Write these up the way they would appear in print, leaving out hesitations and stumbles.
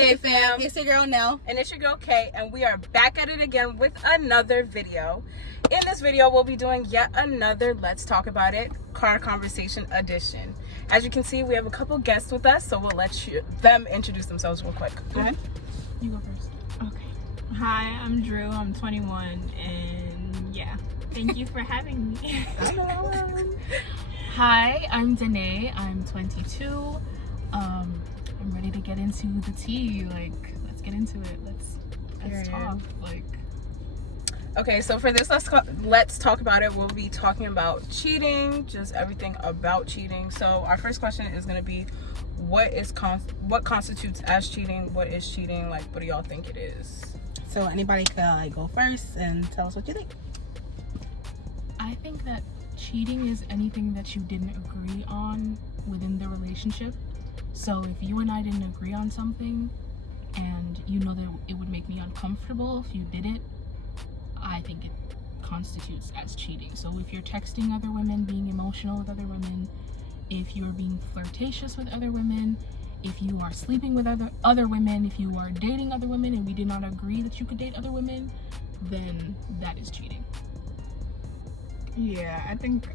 NellecommaKay fam. It's your girl Nelle. And it's your girl Kay, and we are back at it again with another video. In this video, we'll be doing yet another Let's Talk About It car conversation edition. As you can see, we have a couple guests with us, so we'll let them introduce themselves real quick. Go ahead. You go first. Okay. Hi, I'm Drew. I'm 21, and yeah, thank you for having me. Hi, I'm Danae. I'm 22. I'm ready to get into the tea. Like, let's get into it. Let's talk. Like, okay, so for this let's talk about it. We'll be talking about cheating, just everything about cheating. So our first question is going to be, what constitutes as cheating? What is cheating? Like, what do y'all think it is? So anybody can go first and tell us what you think. I think that cheating is anything that you didn't agree on within the relationship. So if you and I didn't agree on something and you know that it would make me uncomfortable if you did it, I think it constitutes as cheating. So if you're texting other women, being emotional with other women, if you're being flirtatious with other women, if you are sleeping with other women, if you are dating other women and we did not agree that you could date other women, then that is cheating. Yeah, I think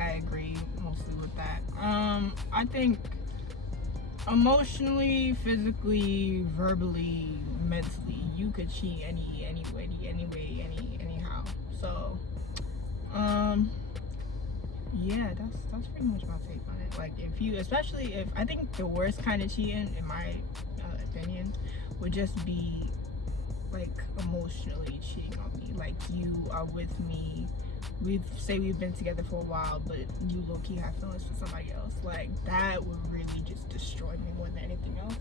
I agree mostly with that. I think emotionally, physically, verbally, mentally, you could cheat anyway, anyhow. So, yeah, that's pretty much my take on it. Like, especially if I think the worst kind of cheating, in my opinion, would just be like emotionally cheating on me. Like, you are with me. We've been together for a while, but you low-key have feelings for somebody else. Like, that would really just destroy me more than anything else,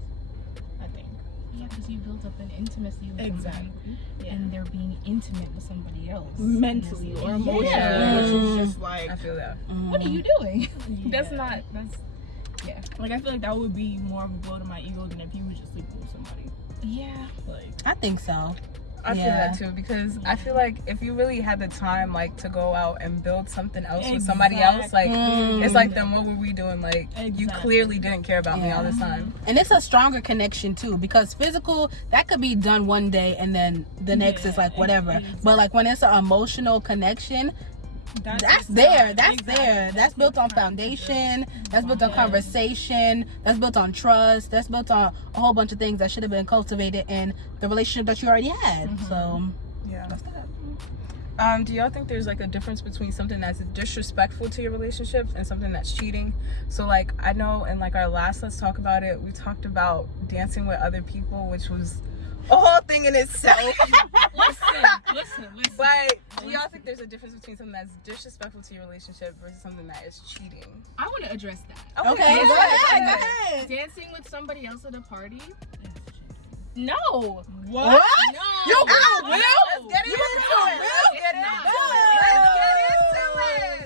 I think. Yeah, because you built up an intimacy with Exactly. somebody, Yeah. and they're being intimate with somebody else. Mentally or emotionally, Yeah. which is just like, I feel that. What are you doing? yeah. Yeah. Like, I feel like that would be more of a blow to my ego than if you were just sleeping with somebody. Yeah. Like, I think so. I feel that too, because I feel like if you really had the time, like, to go out and build something else with somebody else, like, it's like, then what were we doing? Like, you clearly didn't care about me all this time. And it's a stronger connection too, because physical, that could be done one day and then the next is like whatever. Exactly. But like when it's an emotional connection, that's there. That's built on foundation. That's built on conversation. That's built on trust. That's built on a whole bunch of things that should have been cultivated in the relationship that you already had. So Yeah. Do y'all think there's like a difference between something that's disrespectful to your relationships and something that's cheating? So like, I know in like our last Let's Talk About It, we talked about dancing with other people, which was a whole thing in itself. Listen. But do y'all think there's a difference between something that's disrespectful to your relationship versus something that is cheating? I want to address that. okay, Yeah. go ahead. Dancing with somebody else at a party? No. what? No. You Will? go, Let's get into it.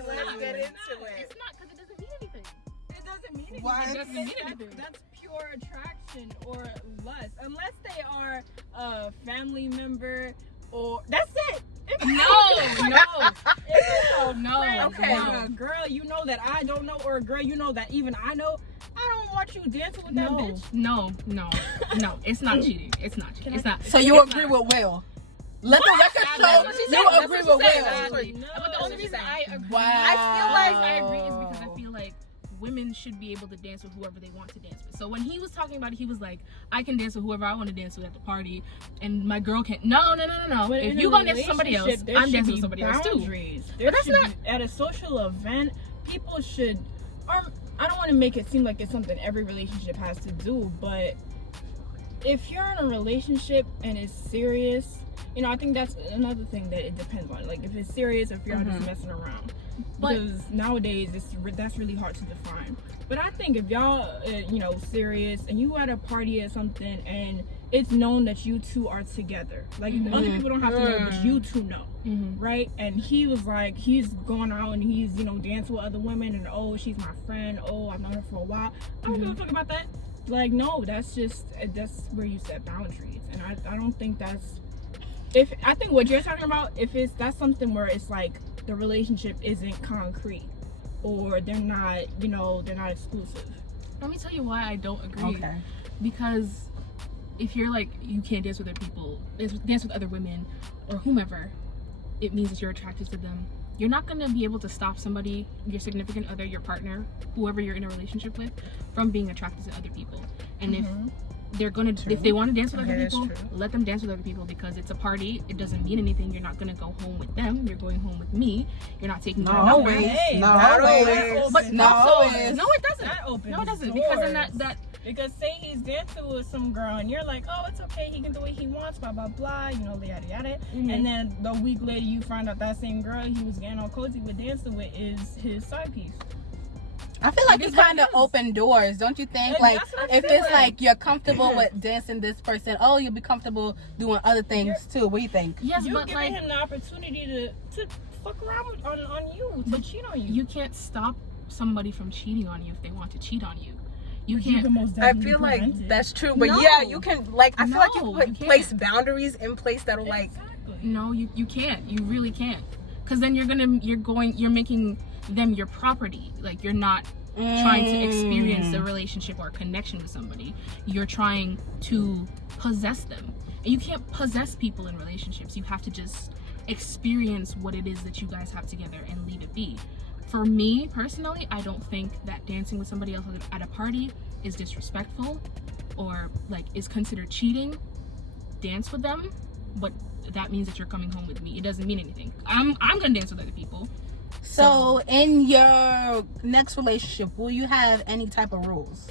Let's get into it. It's not, because it doesn't mean anything. It doesn't mean anything. What? It doesn't mean anything. That's pure attraction or lust. Unless they are a family member or... That's it. No. Okay. A girl you know that I don't know, or a girl you know that even I know, I don't want you dancing with that bitch. No. It's not cheating. It's not cheating. It's not. So you agree with Will? Let the record show you agree with Will. Exactly. But the only reason I agree, Wow. I agree is because I feel like women should be able to dance with whoever they want to dance with. So when he was talking about it, he was like, I can dance with whoever I want to dance with at the party, and my girl can't. No. But If in you a gonna dance with somebody else, relationship, there I'm should dancing be with somebody else too. boundaries. But that's not. At a social event, people should. I don't want to make it seem like it's something every relationship has to do, but if you're in a relationship and it's serious, I think that's another thing that it depends on. Like, if it's serious, or if you're just messing around. Because nowadays, that's really hard to define. But I think if y'all, serious, and you at a party or something, and it's known that you two are together, like, other people don't have to know, but you two know, right? And he was like, he's going out and he's, dancing with other women, and oh, she's my friend, oh, I've known her for a while. I don't give a fuck about that. Like, no, that's where you set boundaries. And I don't think that's, I think what you're talking about, that's something where it's like the relationship isn't concrete, or they're not exclusive. Let me tell you why I don't agree. Okay. Because if you're like, you can't dance with other people, dance with other women or whomever, it means that you're attracted to them. You're not going to be able to stop somebody, your significant other, your partner, whoever you're in a relationship with, from being attracted to other people. And if they're going to, if they want to dance with other people, let them dance with other people, because it's a party. It doesn't mean anything. You're not going to go home with them. You're going home with me. You're not taking care of No, them. but No, it doesn't. That opens No, it doesn't. doors. Because then that Because say he's dancing with some girl and you're like, oh, it's okay, he can do what he wants, blah, blah, blah, you know, yada, yada. And then the week later you find out that same girl he was getting all cozy with, dancing with, is his side piece. I feel like it's kind of open doors, don't you think? Like, if it's like you're comfortable with dancing this person, oh, you'll be comfortable doing other things too. What do you think? Yes, you're but giving like, him the opportunity to fuck around with, on you, to cheat on you. You can't stop somebody from cheating on you if they want to cheat on you. You can't. I feel like that's true, but yeah, you can, like, I feel like you can place boundaries in place that are like, no, you can't. You really can't, because then you're making them your property. Like, you're not trying to experience a relationship or a connection with somebody. You're trying to possess them, and you can't possess people in relationships. You have to just experience what it is that you guys have together and leave it be. For me personally, I don't think that dancing with somebody else at a party is disrespectful or like is considered cheating. Dance with them, but that means that you're coming home with me. It doesn't mean anything. I'm gonna dance with other people. So in your next relationship, will you have any type of rules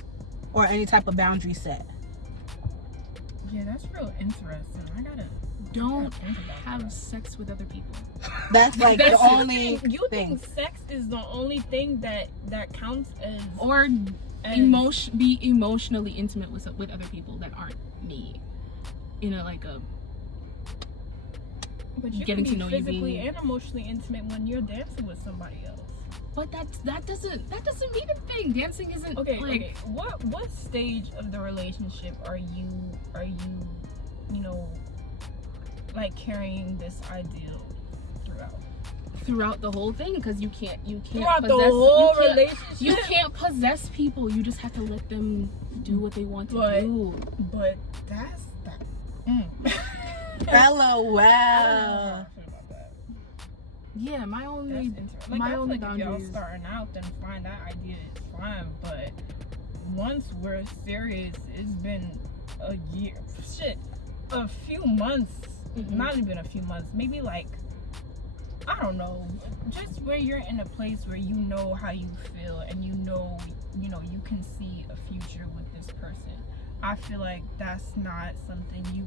or any type of boundary set? Yeah, that's real interesting. Don't have sex with other people. That's like the only thing. You thing. think sex is the only thing that counts as, or be emotionally intimate with other people that aren't me, you know, like a but you getting can be to know you, physically being, and emotionally intimate when you're dancing with somebody else. but that doesn't mean anything. Dancing isn't okay. What stage of the relationship are you you know, like carrying this ideal throughout the whole thing? Because you can't throughout possess, the whole relationship. You can't possess people. You just have to let them do what they want to do. But that's that. LOL. Yeah, my only like, boundary if y'all starting out, then fine, that idea is fine. But once we're serious, it's been a year, a few months, not even a few months, maybe like, I don't know, just where you're in a place where you know how you feel and you know you can see a future with this person. I feel like that's not something you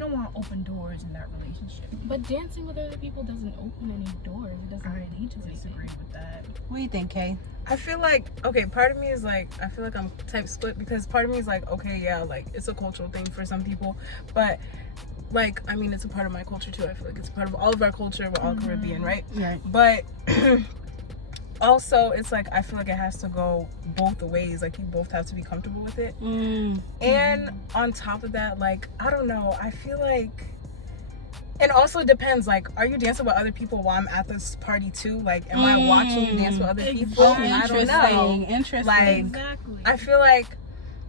don't want to open doors in that relationship. But dancing with other people doesn't open any doors. It doesn't lead to disagree with that. What do you think, Kay? I feel like, okay, part of me is like, I feel like I'm type split, because part of me is like, okay, yeah, like, it's a cultural thing for some people, but like, I mean, it's a part of my culture too. I feel like it's a part of all of our culture. We're all Caribbean, right? Right. But also, it's like, I feel like it has to go both ways. Like, you both have to be comfortable with it. And on top of that, like, I don't know, I feel like, and also it depends, like, are you dancing with other people while I'm at this party too? Like, am I watching you dance with other people? I don't know. Interesting. Like, exactly. I feel like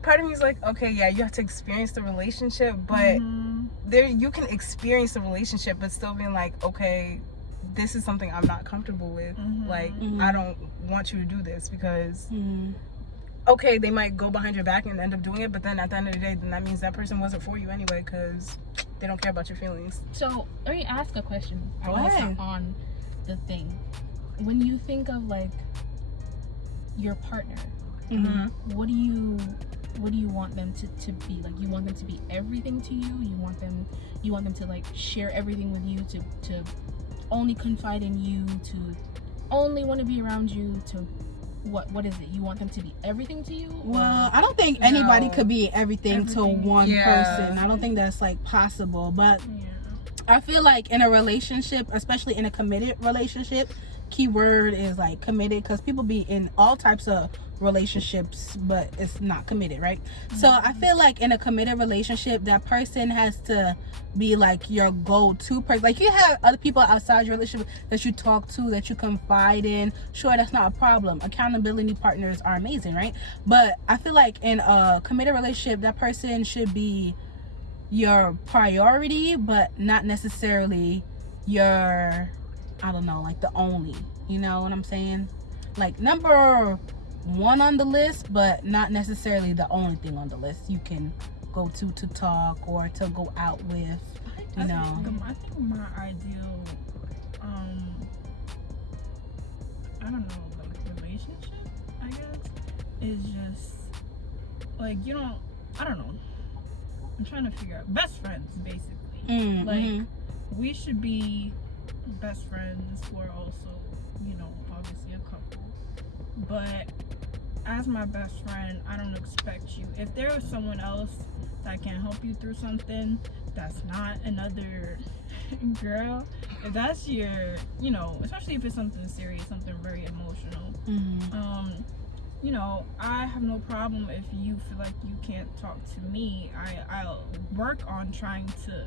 part of me is like, okay, yeah, you have to experience the relationship, but there, you can experience the relationship but still being like, okay, this is something I'm not comfortable with. Like, I don't want you to do this, because okay, they might go behind your back and end up doing it, but then at the end of the day, then that means that person wasn't for you anyway, because they don't care about your feelings. So let me ask a question. Go ahead. On the thing, when you think of like your partner, what do you want them to be? Like, you want them to be everything to you? You want them to like share everything with you, to only confide in you, to only want to be around you, to what is it? You want them to be everything to you? Well, I don't think anybody could be everything to one person. I don't think that's like possible, but I feel like in a relationship, especially in a committed relationship, key word is like committed, because people be in all types of relationships but it's not committed, right? So I feel like in a committed relationship, that person has to be like your go-to person. Like, you have other people outside your relationship that you talk to, that you confide in, sure, that's not a problem. Accountability partners are amazing, right? But I feel like in a committed relationship, that person should be your priority, but not necessarily your, I don't know, like the only, you know what I'm saying? Like number one on the list, but not necessarily the only thing on the list you can go to talk or to go out with, you know. I think my ideal, I don't know, like relationship, I guess, is just like, you know, I don't know. I'm trying to figure out best friends, basically. Like, we should be best friends. We're also, you know, obviously a couple. But as my best friend, I don't expect you. If there is someone else that can help you through something that's not another girl, if that's your, you know, especially if it's something serious, something very emotional, you know, I have no problem if you feel like you can't talk to me. I'll work on trying to,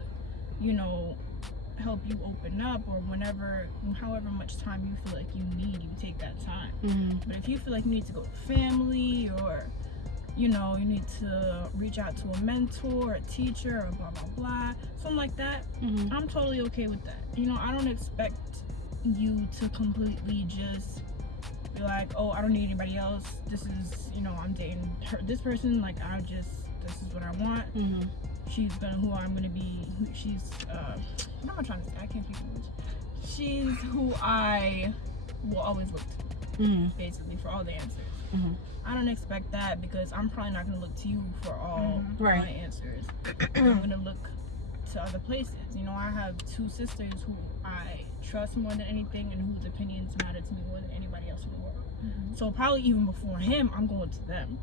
you know, help you open up, or however much time you feel like you need, you take that time. But if you feel like you need to go to family, or, you know, you need to reach out to a mentor, a teacher, or blah blah blah, something like that, I'm totally okay with that. You know, I don't expect you to completely just be like, oh, I don't need anybody else, this is, you know, I'm dating this person, like, this is what I want. She's who I'm gonna be. She's what am I trying to say? I can't speak English. She's who I will always look to, basically, for all the answers. I don't expect that, because I'm probably not gonna look to you for all my answers. I'm gonna look to other places. You know, I have two sisters who I trust more than anything, and whose opinions matter to me more than anybody else in the world. So probably even before him, I'm going to them,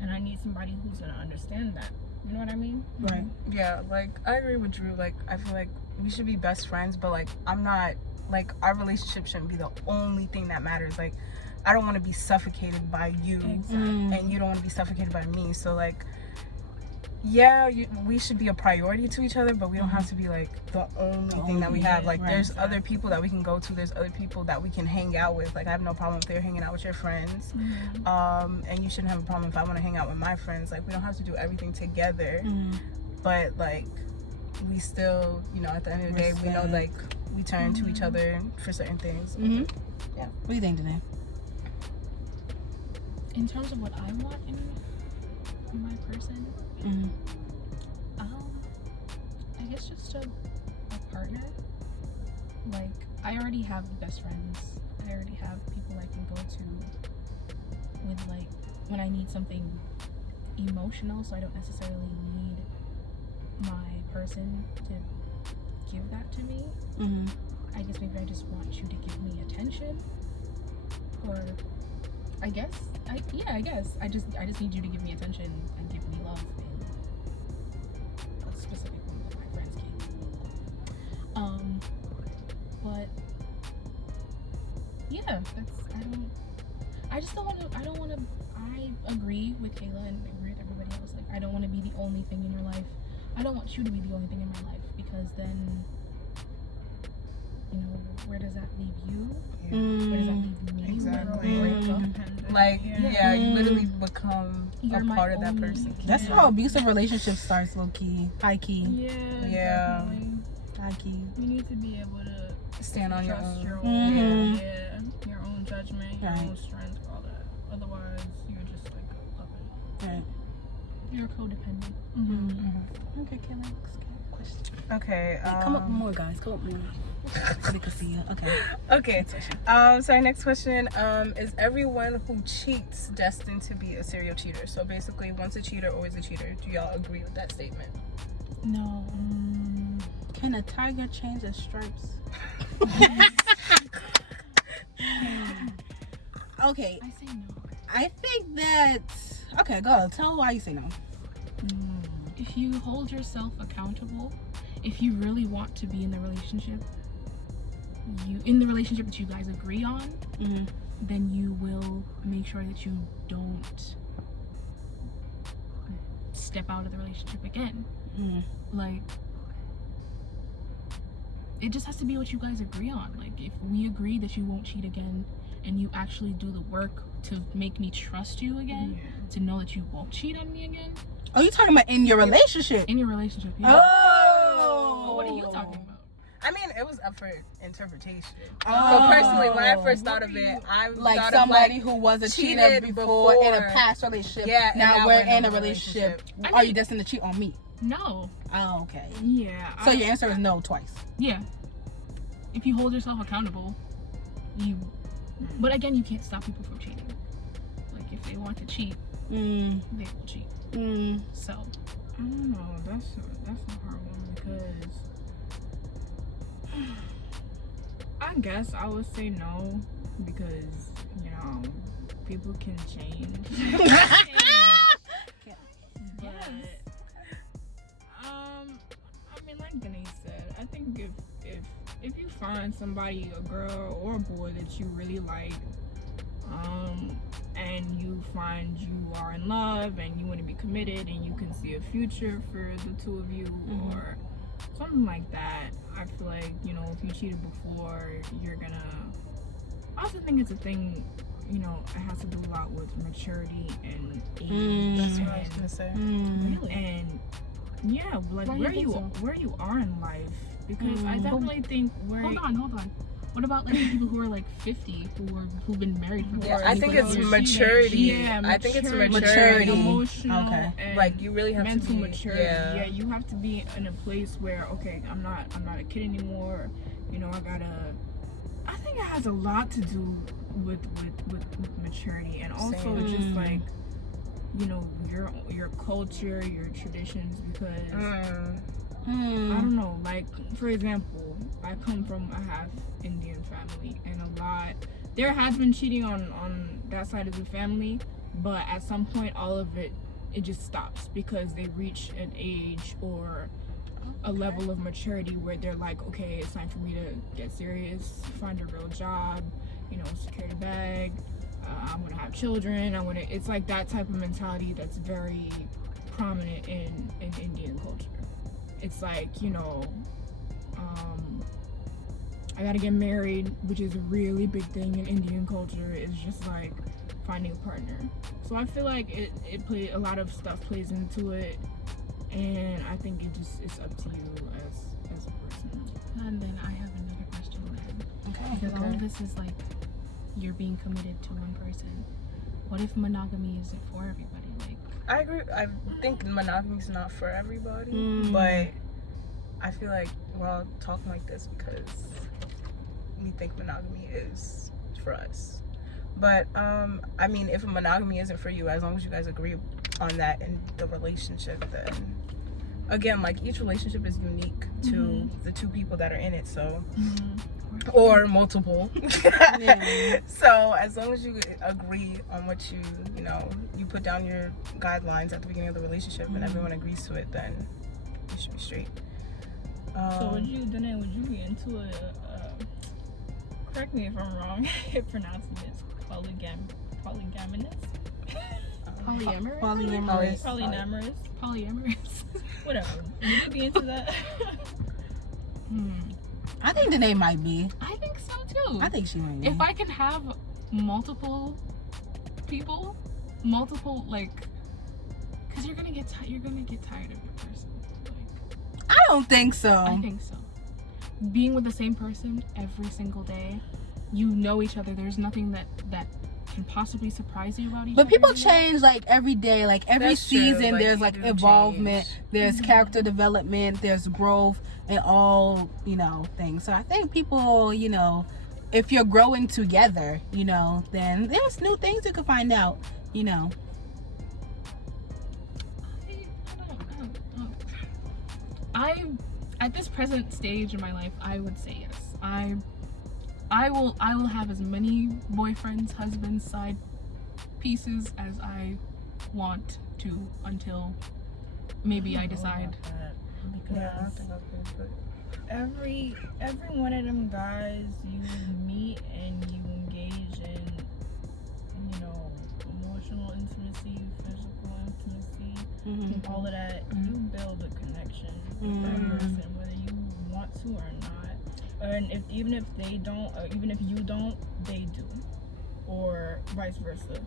and I need somebody who's gonna understand that. You know what I mean? Right. Yeah, like, I agree with Drew. Like, I feel like we should be best friends, but, like, I'm not, like, our relationship shouldn't be the only thing that matters. Like, I don't want to be suffocated by you, and you don't want to be suffocated by me. So, like, yeah, we should be a priority to each other, but we don't have to be, like, the only thing that we have. Like, there's other people that we can go to. There's other people that we can hang out with. Like, I have no problem if they're hanging out with your friends. And you shouldn't have a problem if I want to hang out with my friends. Like, we don't have to do everything together. But, like, we still, you know, at the end of the day, we know, like, we turn to each other for certain things. Yeah. What do you think, Danae? In terms of what I want in my person, I guess just a partner. Like, I already have best friends. I already have people I can go to with, like, when I need something emotional, so I don't necessarily need my person to give that to me. I guess maybe I just want you to give me attention, or I guess I just need you to give me attention and give me love in a specific one that my friends gave me. But yeah, I agree with Kayla and agree with everybody else. Like, I don't want to be the only thing in your life. I don't want you to be the only thing in my life, because then, you know, where does that leave you? Where does that leave me? Exactly. Like, yeah, you literally become a part of that person. That's how abusive relationship starts, low key, high key. Yeah. Definitely. High key. You need to be able to Stand on your trust own. your own, your own judgment, your Right. own strength, all that. Otherwise, you're just like a puppet. Right. You're codependent. Okay, Kayla, next question. Okay. Come up more, guys. Come up more. So we can see you. Okay. Okay. So our next question is everyone who cheats destined to be a serial cheater? So basically, once a cheater, always a cheater. Do y'all agree with that statement? No. Can a tiger change its stripes? Okay. I say no. I think that. Okay, go. Tell why you say no. If you hold yourself accountable, if you really want to be in the relationship, you in the relationship that you guys agree on, Mm-hmm. then you will make sure that you don't step out of the relationship again. Mm-hmm. Like, it just has to be what you guys agree on. Like, if we agree that you won't cheat again, and you actually do the work to make me trust you again, to know that you won't cheat on me again. Oh, you talking about in your relationship? In your relationship, yeah. Oh. What are you talking about? I mean, it was up for interpretation. Oh. But personally, when I first thought of it, I Like thought somebody of who was a cheater cheated before in a before. past relationship. Yeah, and now now we're in a relationship. I Are mean- you destined to cheat on me? No. Oh, okay. Yeah. So your answer is no twice. Yeah. If you hold yourself accountable, you. But again, you can't stop people from cheating. Like, if they want to cheat, Mm. they will cheat. Mm. So. I don't know. That's a hard one because I guess I would say no because people can change. But I mean, like Danae said, I think if you find somebody, a girl or a boy that you really like, and you find you are in love and you want to be committed and you can see a future for the two of you, or something like that, I feel like, if you cheated before, you're gonna. I also think it's a thing, it has to do a lot with maturity and age. That's what I was gonna say. Mm. And yeah, like Why do you think so? where you are in life, because I definitely think Hold on. What about like people who are like 50 who've been married for Yeah, 40 I think it's years? maturity. Yeah, I think it's maturity. maturity. Emotional, Okay. and Like, you really have to mental be. maturity. Yeah. Yeah, you have to be in a place where, okay, I'm not a kid anymore. I think it has a lot to do with maturity, and also Same. just like, your culture, your traditions, because I don't know, like, for example, I come from a half Indian family, and there has been cheating on that side of the family, but at some point all of it just stops because they reach an age or a level of maturity where they're like, okay, it's time for me to get serious, find a real job, secure the bag, I'm gonna have children, it's like that type of mentality that's very prominent in Indian culture. It's like, I gotta get married, which is a really big thing in Indian culture. It's just like finding a partner. So I feel like a lot of stuff plays into it, and I think it's up to you as a person. And then I have another question then. Okay. Because all of this is like you're being committed to one person. What if monogamy isn't for everybody? Like, I agree. I think monogamy is not for everybody, Mm. but I feel like we're all talking like this because we think monogamy is for us. But I mean, if monogamy isn't for you, as long as you guys agree on that in the relationship, then again, like, each relationship is unique to the two people that are in it. So, or multiple. Yeah. So as long as you agree on what you put down your guidelines at the beginning of the relationship, and everyone agrees to it, then you should be straight. So Danae, would you be into correct me if I'm wrong, pronouncing this polygamous? polyamorous? Polyamorous. Polyamorous. Whatever. Would you be into that? I think Danae might be. I think so too. I think she might be. If I can have multiple people, like, because you're gonna get tired of your person. Like, I don't think so. I think so. Being with the same person every single day, you know each other. There's nothing that can possibly surprise you about each other. But people change like every day, like every That's true. season. Like, There's you like do involvement, change. there's character development, there's growth, and all things. So I think people, if you're growing together, then there's new things you can find out. I at this present stage in my life, I would say yes. I will have as many boyfriends, husbands, side pieces as I want to until maybe I decide. Yeah, I don't think I'll do it, every one of them guys you meet and you engage in, you know, emotional intimacy, physical intimacy, all of that, you build a connection with that person, whether you want to or not. And even if they don't, or even if you don't, they do, or vice versa.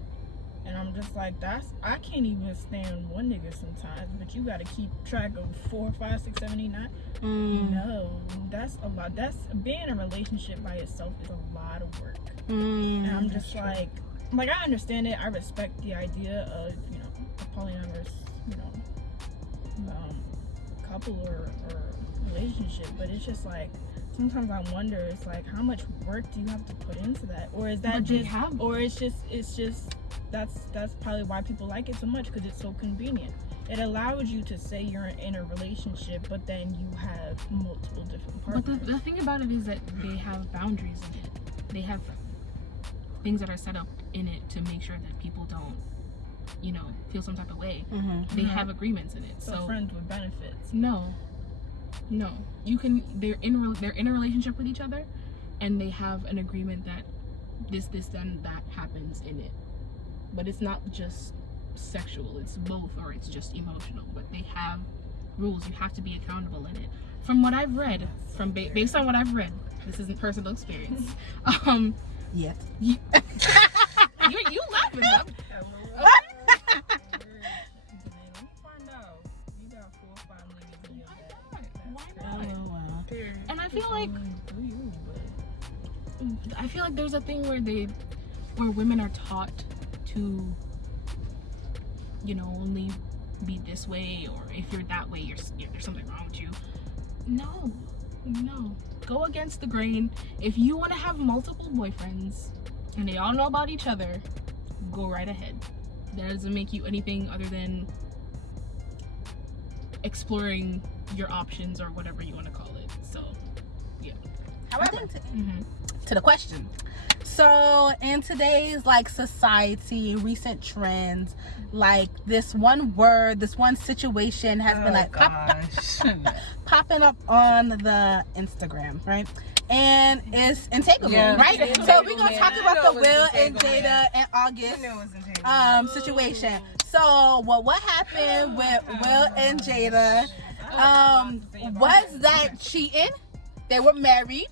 And I'm just like, I can't even stand one nigga sometimes, but you gotta keep track of 4, 5, 6, 7, 8, 9. No, that's a lot. Being in a relationship by itself is a lot of work. And I'm just like I understand it. I respect the idea of, you know, a polyamorous, you know, couple or relationship, but it's just like, sometimes I wonder, it's like, how much work do you have to put into that? Or is that it's just that's probably why people like it so much, because it's so convenient. It allows you to say you're in a relationship, but then you have multiple different partners. But the thing about it is that they have boundaries in it. They have things that are set up in it to make sure that people don't, you know, feel some type of way. They have agreements in it. So friends with benefits. No, you can. They're in a relationship with each other, and they have an agreement that this, then that happens in it. But it's not just sexual, it's both, or it's just emotional. But they have rules. You have to be accountable in it. From what I've read, based on what I've read, this isn't personal experience. Yes. You laughing up. And I feel like there's a thing where women are taught to, you know, only be this way, or if you're that way, there's something wrong with you. No, go against the grain. If you want to have multiple boyfriends and they all know about each other, go right ahead. That doesn't make you anything other than exploring your options, or whatever you want to call it. So yeah. However, to the question, so in today's like society, recent trends, like this one word, this one situation has been like popping up on the Instagram, right? And it's entanglement, right? So we're gonna talk about the Will and Jada and August situation. So what happened with Will and Jada? Was that cheating? They were married.